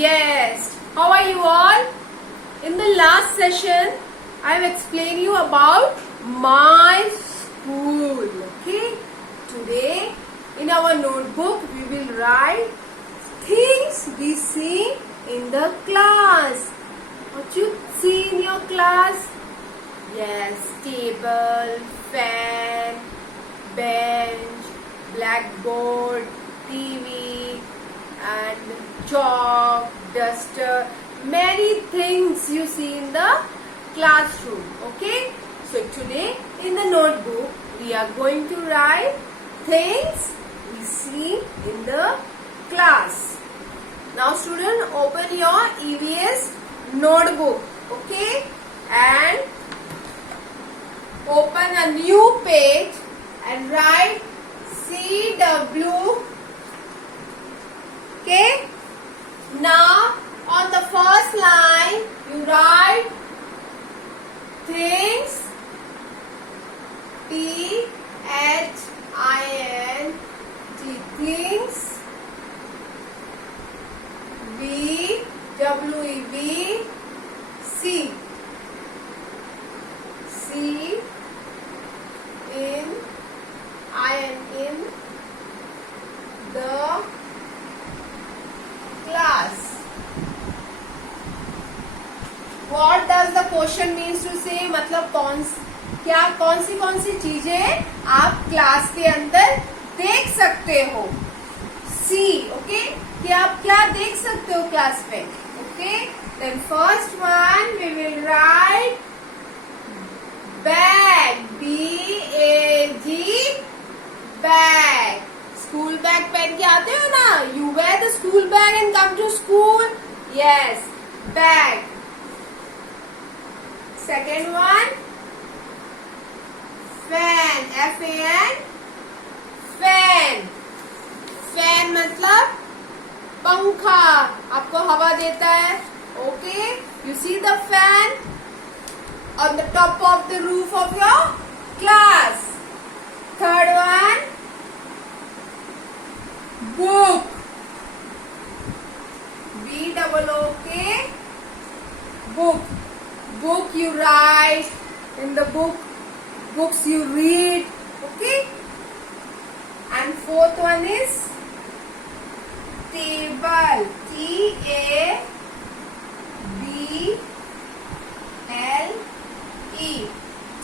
Yes. How are you all? In the last session, I have explained you about my school. Okay. Today, in our notebook, we will write things we see in the class. What you see in your class? Yes, table, fan, bench, blackboard, TV, and chalk, duster, many things you see in the classroom. Okay, so today in the notebook we are going to write things we see in the class. Now student, open your EVS notebook. Okay, and open a new page and write CW. Okay. Now on the first line you write things, THING, things, WEB, see in the class. What does the question means to say? मतलब कौन सी चीजें आप class के अंदर देख सकते हो. सी, okay, कि आप क्या देख सकते हो क्लास में. Okay, then first one we will write bag, BAG, bag. School bag पहन के आते हो ना. You wear the school bag and come to school. Yes, bag. Second one, fan, FAN, fan. Fan मतलब पंखा, आपको हवा देता है. Okay, you see the fan on the top of the roof of your class. Third one, book, BOOK, book. Book you write in the book, books you read. Okay, and fourth one is table, TABLE,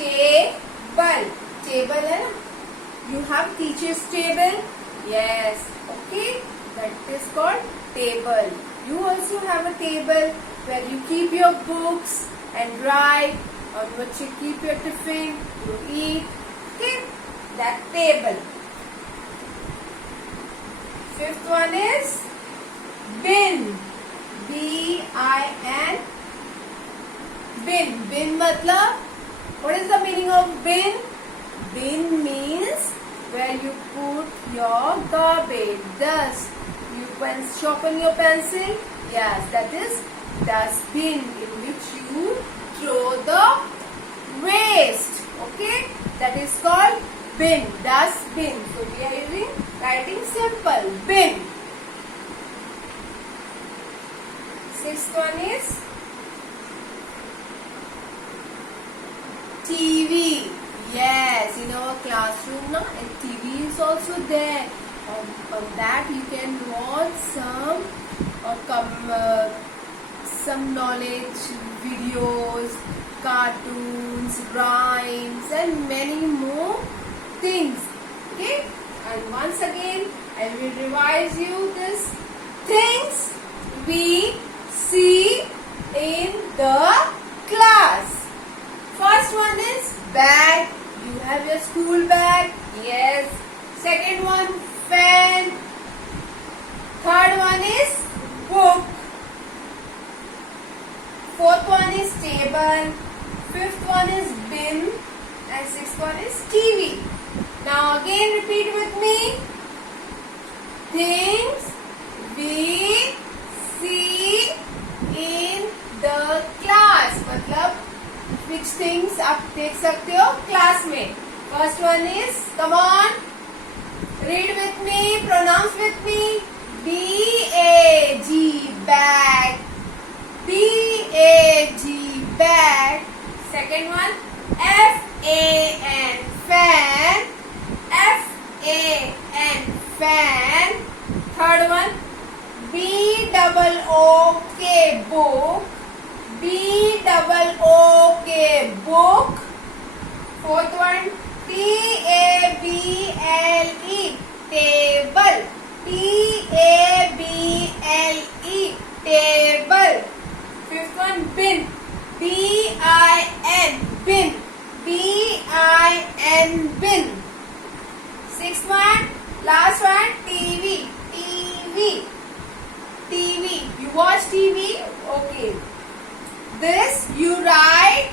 table. Table है ना. You have teacher's table. Yes. Okay, that is called table. You also have a table where you keep your books and write, on which you keep your tiffin, you eat. Okay, that table. Fifth one is bin, BIN, bin. Bin मतलब, what is the meaning of bin? Bin means where you put your garbage, dust. You can sharpen your pencil. Yes, that is dustbin, in which you throw the waste. Okay, that is called bin, dustbin. So we are writing simple, bin. Sixth one is TV. Yes, in our classroom now, and TV is also there. On that you can watch some knowledge videos, cartoons, rhymes, and many more things. Okay, and once again I will revise you this things we see in the class. First one is bag. You have your school bag. Yes. Second one, fan. Third one is book. Fourth one is table. Fifth one is bin. And sixth one is TV. Now again repeat with me. Things we see in the class. मतलब which things आप देख सकते हो class में. First one is, come on, read with me, pronounce with me. B-A-G, bag. Second one, F-A-N, fan. F-A-N, fan. Third one, B-double-O-K, book. B-double-O-K, book. Fourth one, T-A-B-L-E, table. T-A-B-L-E, table. Fifth one, bin. B-I-N, bin. B-I-N, bin. Sixth one, last one, TV. TV. TV. You watch TV? Okay. This you write,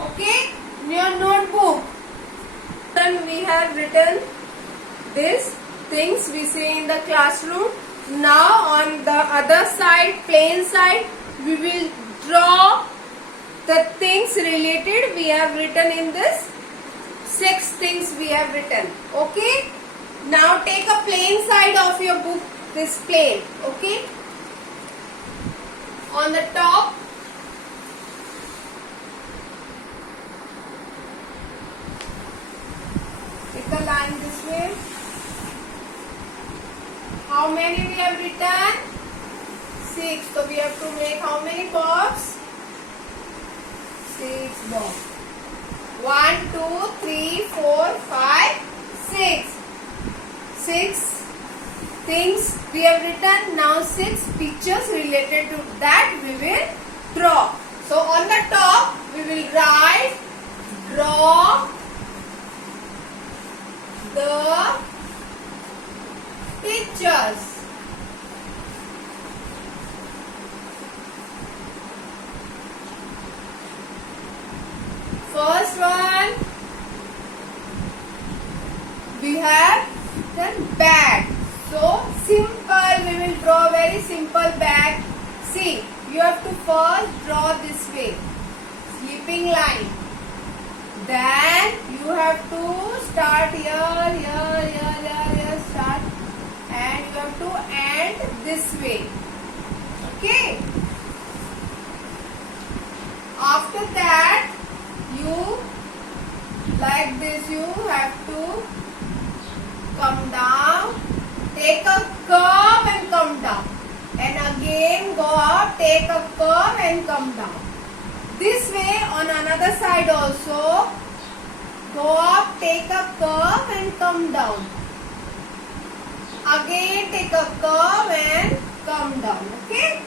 okay, in your notebook. Then we have written these things we say in the classroom. Now on the other side, plain side, we will draw the things related we have written in this. 6 things we have written. Okay. Now take a plain side of your book. This plain. Okay. On the top, take a line this way. How many we have written? 6. So we have to make how many box? 6 box. 1, 2, 3, 4, 5, 6. 6 things we have written. Now 6 pictures related to that we will draw. So on the top we will write, draw the pictures. First one, we have the bag. So simple, we will draw very simple bag. See, you have to first draw this way, sleeping line. Then you have to start here, start, and you have to end this way. Okay. After that, you like this, you have to come down, take a curve and come down, and again go up, take a curve and come down. This way on another side also, go up, take a curve and come down. Again take a curve and come down. Okay.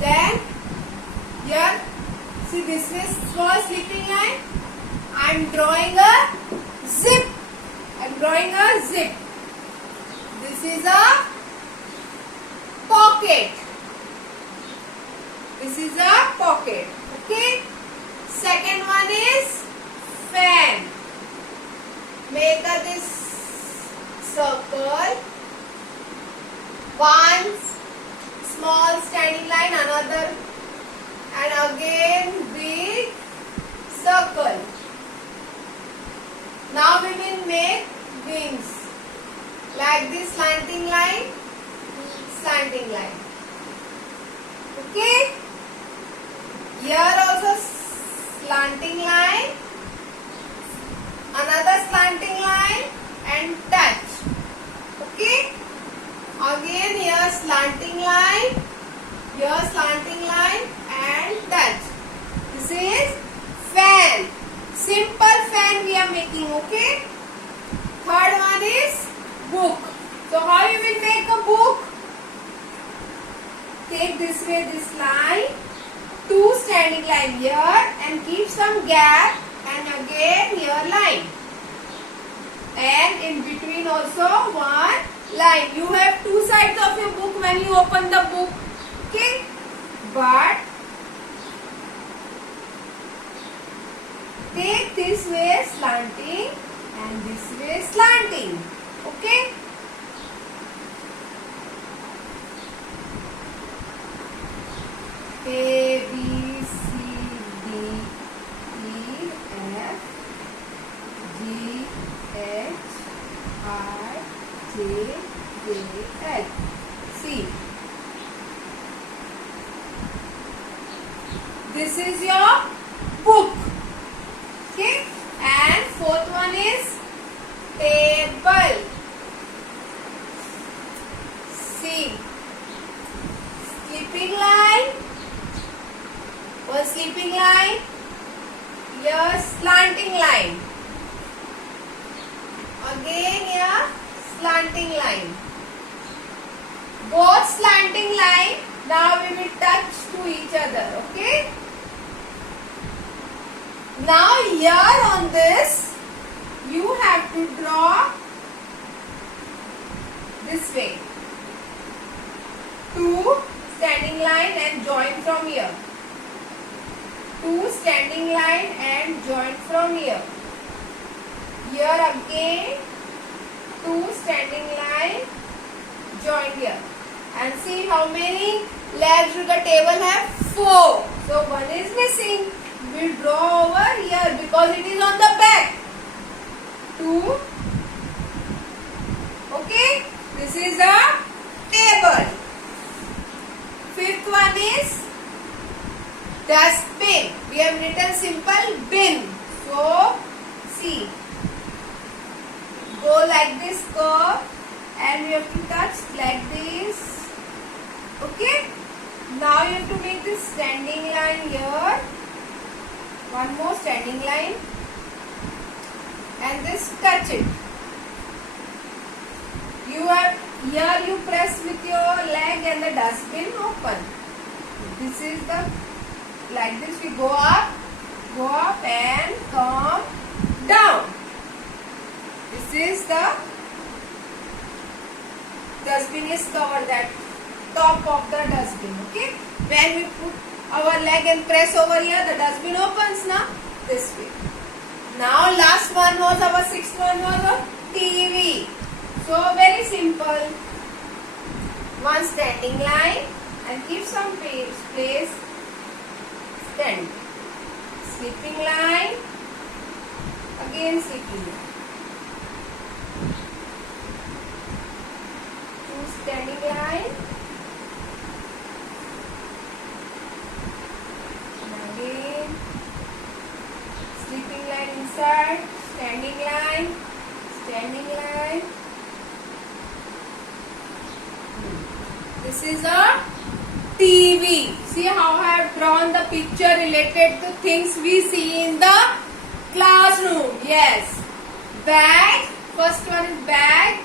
Then here, see, this is for sleeping line. I am drawing a zip. I am drawing a zip. This is a pocket. This is a pocket. Okay. Second one is fan. Make this circle. One small standing line, another, and again big circle. Now we will make wings. Like this slanting line, slanting line. Okay. Here also slanting line, another slanting line and touch. Okay. Again here slanting line, here slanting line and touch. This is fan. Simple fan we are making. Okay. Third one is book. So how you will make a book? Take this way, this line, 2 standing line here and keep some gap, and again here line, and in between also one line. You have 2 sides of your book when you open the book. Okay. But take this way slanting and this way slanting. Okay. A, B, C, D, E, F, G, H, I, J, K, L. See. This is your book. Okay, and fourth one is table. C. Sleeping line. One sleeping line. Here slanting line. Again here slanting line. Both slanting line. Now we will touch to each other. Okay. Now here on this you have to draw this way. Two standing line and join from here. Two standing line and join from here. Here again two standing line, join here. And see how many legs do the table have? 4. So one is missing. We will draw over here because it is on the back. 2. Okay. This is a table. Fifth one is dustbin. We have written simple bin. So see. Go like this curve and we have to touch like this. Okay. Now you have to make this standing line here. One more standing line. And this touch it. You have here you press with your leg and the dustbin open. This is the like this we go up and come down. This is the dustbin is covered, that top of the dustbin. Okay. When we put our leg and press over here, the dustbin opens now this way. Now last one was our sixth one was a TV. So very simple. One standing line and keep some place. Stand. Sleeping line. Again sleeping line. Two standing line. And again sleeping line inside. Standing line. Standing line. This is a TV. See how I have drawn the picture related to things we see in the classroom. Yes. Bag. First one is bag.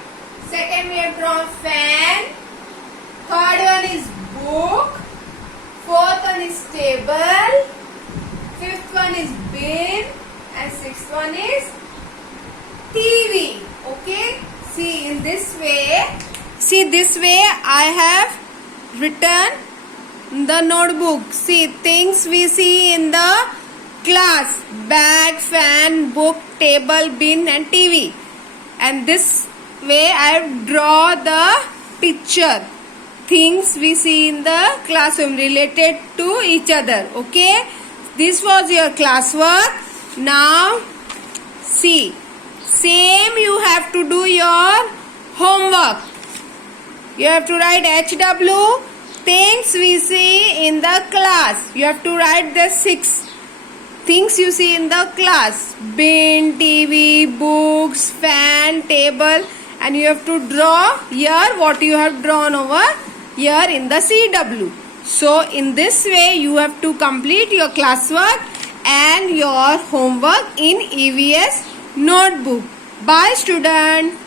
Second we have drawn fan. Third one is book. Fourth one is table. Fifth one is bin. And sixth one is TV. Okay. See in this way. See this way I have written the notebook. See things we see in the class. Bag, fan, book, table, bin and TV. And this way I have draw the picture. Things we see in the classroom related to each other. Okay. This was your classwork. Now see. Same you have to do your homework. You have to write HW, things we see in the class. You have to write the 6 things you see in the class. Bin, TV, books, fan, table. And you have to draw here what you have drawn over here in the CW. So in this way you have to complete your classwork and your homework in EVS notebook. Bye student.